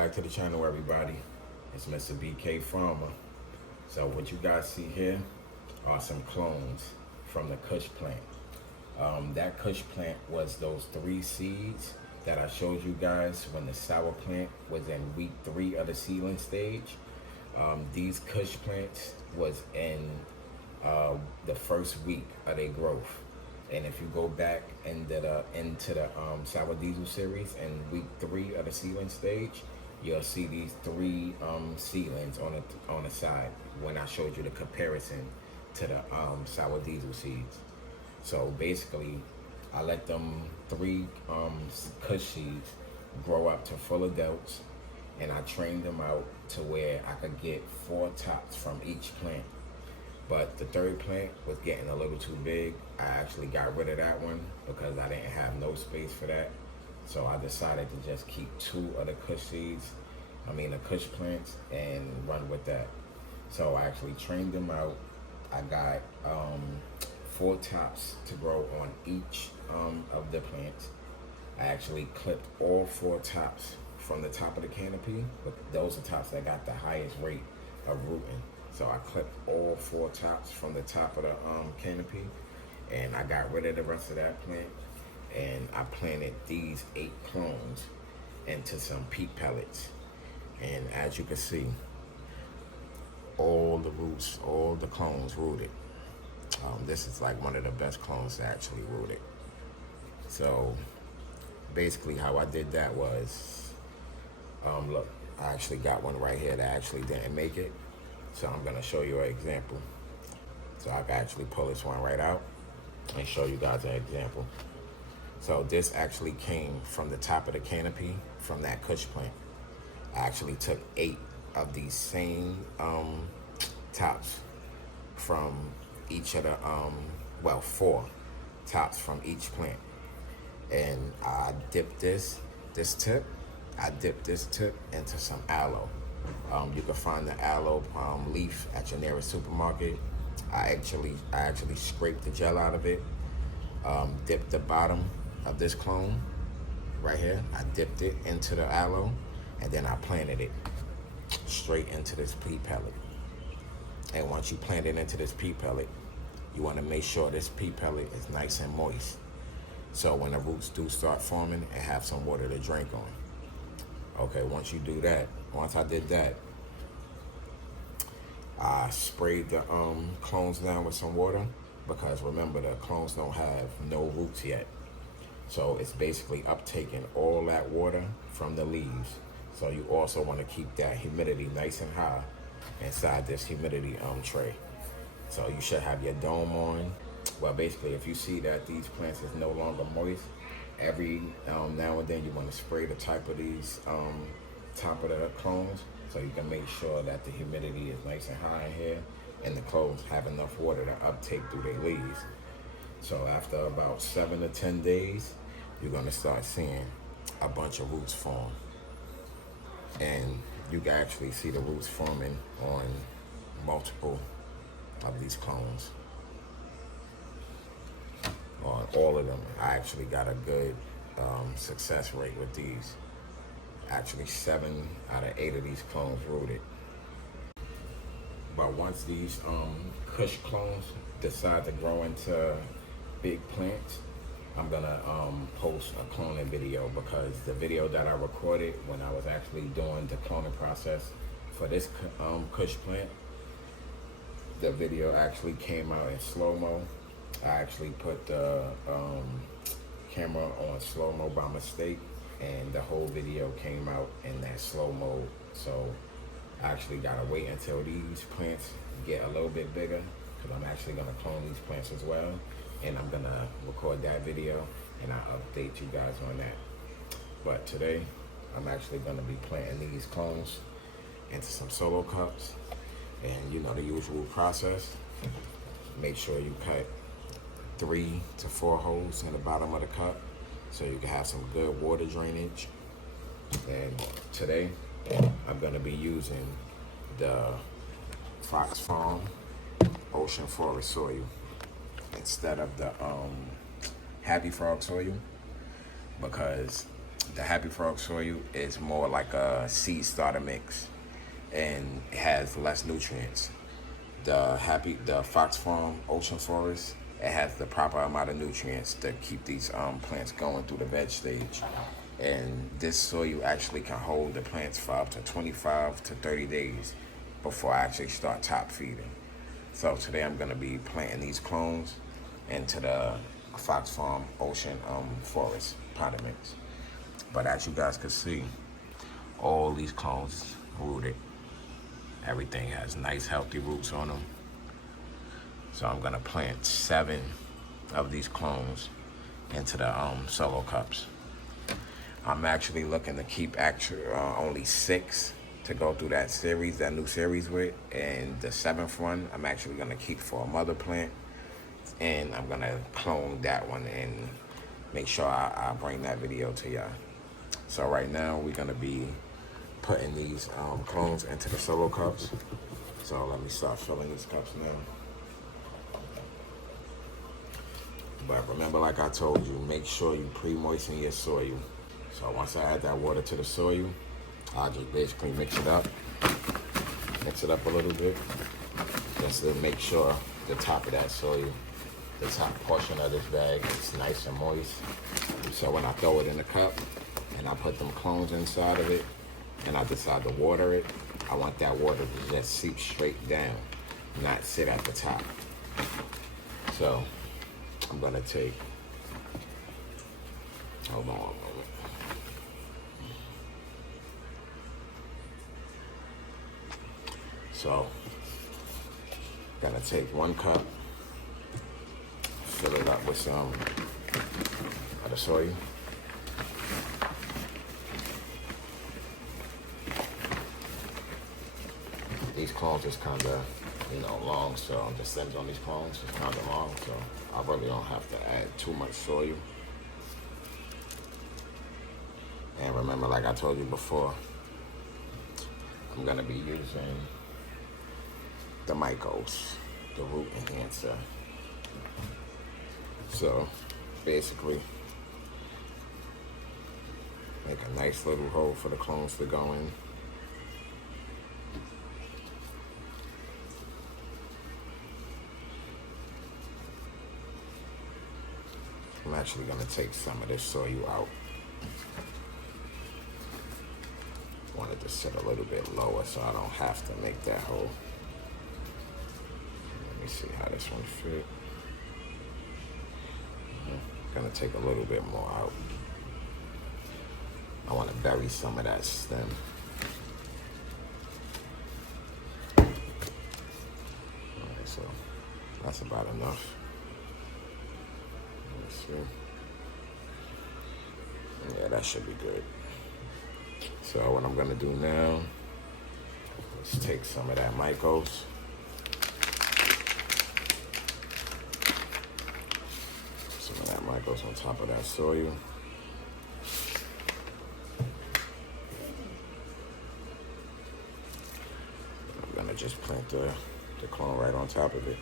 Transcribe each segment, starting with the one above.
back to the channel, everybody. It's Mr. BK Farmer. So what you guys see here are some clones from the Kush plant. That Kush plant was those 3 seeds that I showed you guys when the sour plant was in week 3 of the seedling stage. These Kush plants was in the first week of their growth. And if you go back into the Sour Diesel series in week 3 of the seedling stage, you'll see these 3 seedlings on the side when I showed you the comparison to the Sour Diesel seeds. So basically, I let them 3 Kush seeds grow up to full adults, and I trained them out to where I could get 4 tops from each plant. But the 3rd plant was getting a little too big. I actually got rid of that one because I didn't have no space for that. So I decided to just keep 2 of the Kush seeds, the Kush plants, and run with that. So I actually trained them out. I got 4 tops to grow on each of the plants. I actually clipped all 4 tops from the top of the canopy, but those are tops that got the highest rate of rooting. So I clipped all 4 tops from the top of the canopy, and I got rid of the rest of that plant, and I planted these 8 clones into some peat pellets. And as you can see, all the roots, all the clones rooted. This is like one of the best clones that actually rooted. So basically how I did that was, look, I actually got one right here that actually didn't make it. So I'm gonna show you an example. So I can actually pull this one right out and show you guys an example. So this actually came from the top of the canopy from that Kush plant. I actually took 8 of these same tops from each of the, 4 tops from each plant. And I dipped this tip into some aloe. You can find the aloe leaf at your nearest supermarket. I actually scraped the gel out of it, dipped the bottom of this clone right here. I dipped it into the aloe, and then I planted it straight into this peat pellet. And once you plant it into this peat pellet, you want to make sure this peat pellet is nice and moist. So when the roots do start forming, and have some water to drink on. Okay, once I did that, I sprayed the clones down with some water, because remember, the clones don't have no roots yet. So it's basically uptaking all that water from the leaves. So you also want to keep that humidity nice and high inside this humidity tray. So you should have your dome on. Well, basically, if you see that these plants is no longer moist, every now and then you want to spray the top of these top of the clones, so you can make sure that the humidity is nice and high in here, and the clones have enough water to uptake through their leaves. So after about 7 to 10 days, you're going to start seeing a bunch of roots form, and you can actually see the roots forming on multiple of these clones. On all of them, I actually got a good success rate with these. Actually, 7 out of 8 of these clones rooted. But once these Kush clones decide to grow into big plants, I'm gonna post a cloning video, because the video that I recorded when I was actually doing the cloning process for this Kush plant, the video actually came out in slow-mo. I actually put the camera on slow-mo by mistake, and the whole video came out in that slow mode. So I actually gotta wait until these plants get a little bit bigger, because I'm actually gonna clone these plants as well, and I'm gonna record that video and I'll update you guys on that. But today, I'm actually gonna be planting these clones into some solo cups, and you know the usual process. Make sure you cut 3 to 4 holes in the bottom of the cup, so you can have some good water drainage. And today, I'm gonna be using the Fox Farm Ocean Forest soil instead of the Happy Frog soil, because The Happy Frog soil is more like a seed starter mix, and it has less nutrients. The Fox Farm Ocean Forest, it has the proper amount of nutrients to keep these plants going through the veg stage. And this soil actually can hold the plants for up to 25 to 30 days before I actually start top feeding. So today I'm gonna be planting these clones into the Fox Farm Ocean Forest potted mix. But as you guys can see, all these clones rooted. Everything has nice healthy roots on them. So I'm gonna plant 7 of these clones into the solo cups. I'm actually looking to keep only 6 to go through that series, that new series with. And the 7th one, I'm actually gonna keep for a mother plant. And I'm gonna clone that one and make sure I bring that video to y'all. So right now, we're gonna be putting these clones into the solo cups. So let me start filling these cups now. But remember, like I told you, make sure you pre-moisten your soil. So once I add that water to the soil, I'll just basically mix it up a little bit, just to make sure the top of that soil, the top portion of this bag is nice and moist. So when I throw it in the cup and I put them clones inside of it, and I decide to water it, I want that water to just seep straight down, not sit at the top. So I'm gonna take, hold on a moment. So I'm gonna take 1 cup, fill it up with some of the soil. These clones is kind of, long, so the stems on these clones is kind of long, so I really don't have to add too much soil. And remember, like I told you before, I'm gonna be using the Mycos, the root enhancer. So basically, make a nice little hole for the clones to go in. I'm actually gonna take some of this soil out. Want it to sit a little bit lower so I don't have to make that hole. Let me see how this one fit. Gonna take a little bit more out. I want to bury some of that stem. Alright, so that's about enough. Yeah, that should be good. So what I'm gonna do now is take some of that Mycos. Some of that Mycos on top of that soil. I'm gonna just plant the clone right on top of it.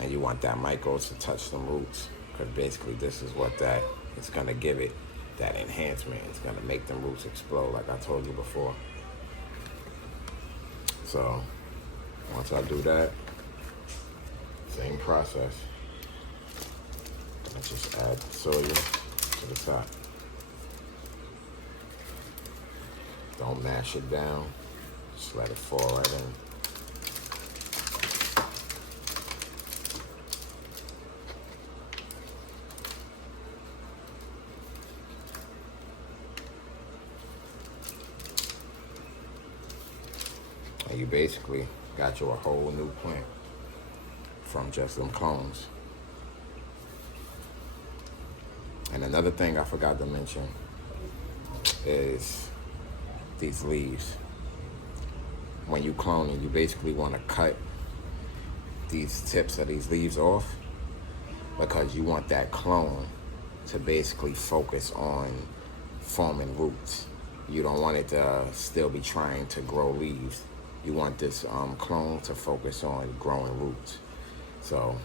And you want that Mycos to touch some roots, because basically this is what it's gonna give it, that enhancement. It's gonna make them roots explode, like I told you before. So once I do that, same process. I just add soil to the top. Don't mash it down, just let it fall right in. And you basically got you a whole new plant from just them clones. And another thing I forgot to mention is these leaves. When you clone it, you basically want to cut these tips of these leaves off, because you want that clone to basically focus on forming roots. You don't want it to still be trying to grow leaves. You want this clone to focus on growing roots. So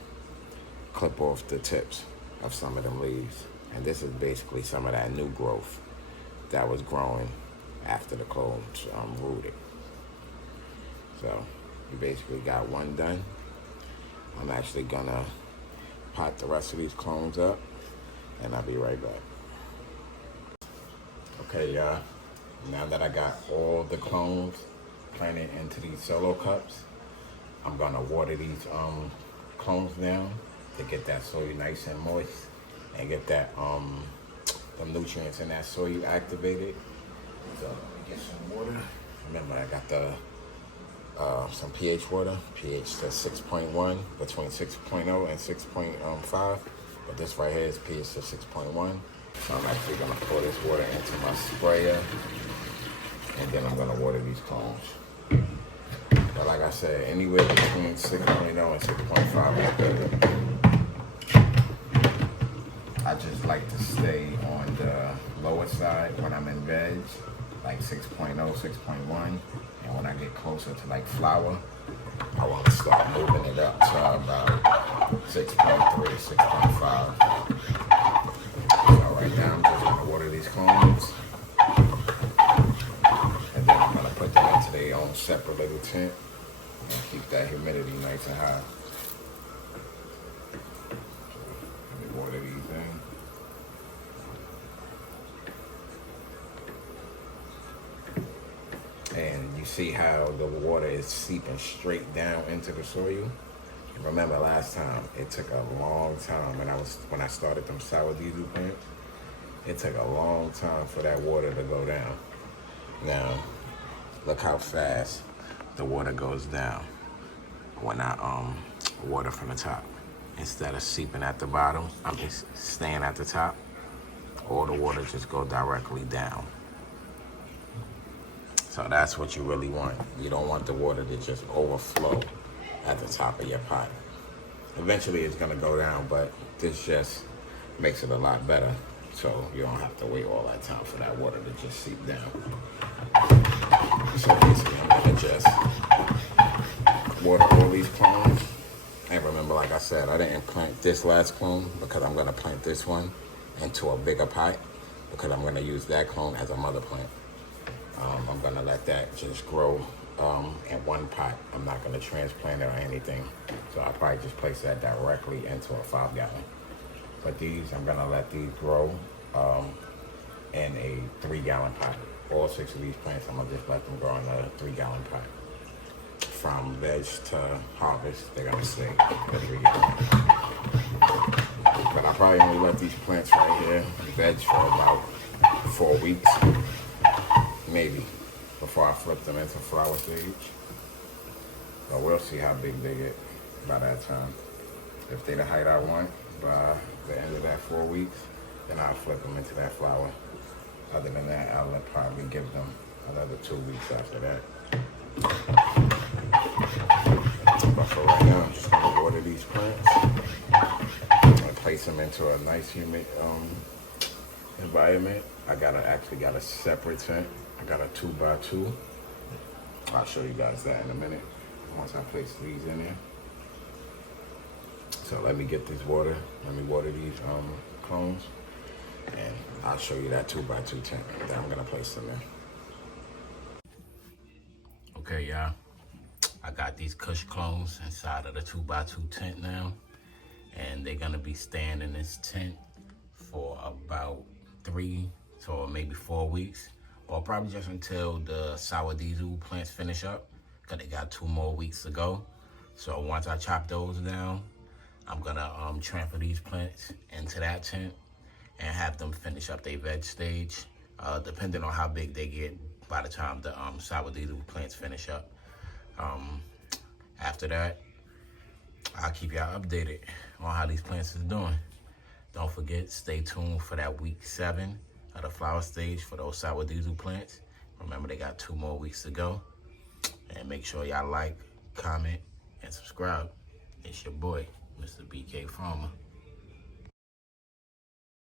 clip off the tips of some of them leaves And this is basically some of that new growth that was growing after the clones rooted. So you basically got one done. I'm actually gonna pot the rest of these clones up, and I'll be right back. Okay, y'all. Now that I got all the clones planted into these solo cups, I'm gonna water these clones down to get that soil nice and moist and get that the nutrients in that soil activated. So let me get some water. Remember, I got the some pH water, pH to 6.1, between 6.0 and 6.5. But this right here is pH to 6.1. So I'm actually gonna pour this water into my sprayer, and then I'm gonna water these clones. But like I said, anywhere between 6.0 and 6.5 is good. I just like to stay on the lower side when I'm in veg, like 6.0, 6.1. And when I get closer to like flower, I want to start moving it up to about 6.3, 6.5. So right now I'm just gonna water these clones. And then I'm gonna put them into their own separate little tent and keep that humidity nice and high. Let me water these in. And you see how the water is seeping straight down into the soil. Remember last time, it took a long time when I started them sour diesel plants. It took a long time for that water to go down. Now, look how fast the water goes down when I water from the top. Instead of seeping at the bottom, I'm just staying at the top. All the water just go directly down. So that's what you really want. You don't want the water to just overflow at the top of your pot. Eventually it's gonna go down, but this just makes it a lot better. So you don't have to wait all that time for that water to just seep down. So basically I'm gonna just water all these clones. And remember, like I said, I didn't plant this last clone because I'm gonna plant this one into a bigger pot because I'm gonna use that clone as a mother plant. I'm gonna let that just grow in one pot. I'm not gonna transplant it or anything. So I'll probably just place that directly into a 5-gallon. But these, I'm gonna let these grow in a 3-gallon pot. All 6 of these plants, I'm gonna just let them grow in a 3-gallon pot. From veg to harvest, they're gonna stay in a 3-gallon. But I probably only let these plants right here veg for about 4 weeks. Maybe, before I flip them into flower stage. But we'll see how big they get by that time. If they're the height I want by the end of that 4 weeks, then I'll flip them into that flower. Other than that, I'll probably give them another 2 weeks after that. But for right now, I'm just gonna water these plants and place them into a nice humid environment. I actually got a separate tent. I got a 2x2. I'll show you guys that in a minute once I place these in there. So let me get this water. Let me water these clones, and I'll show you that 2x2 tent that I'm gonna place them in. Okay, y'all. I got these Kush clones inside of the 2x2 tent now, and they're gonna be staying in this tent for about 3 to maybe 4 weeks. Or probably just until the sour diesel plants finish up, because they got 2 more weeks to go. So once I chop those down, I'm gonna transfer these plants into that tent and have them finish up their veg stage, depending on how big they get by the time the sour diesel plants finish up. After that, I'll keep y'all updated on how these plants is doing. Don't forget, stay tuned for that week 7 of the flower stage for those sour diesel plants. Remember, they got 2 more weeks to go. And make sure y'all like, comment, and subscribe. It's your boy, Mr. BK Farmer.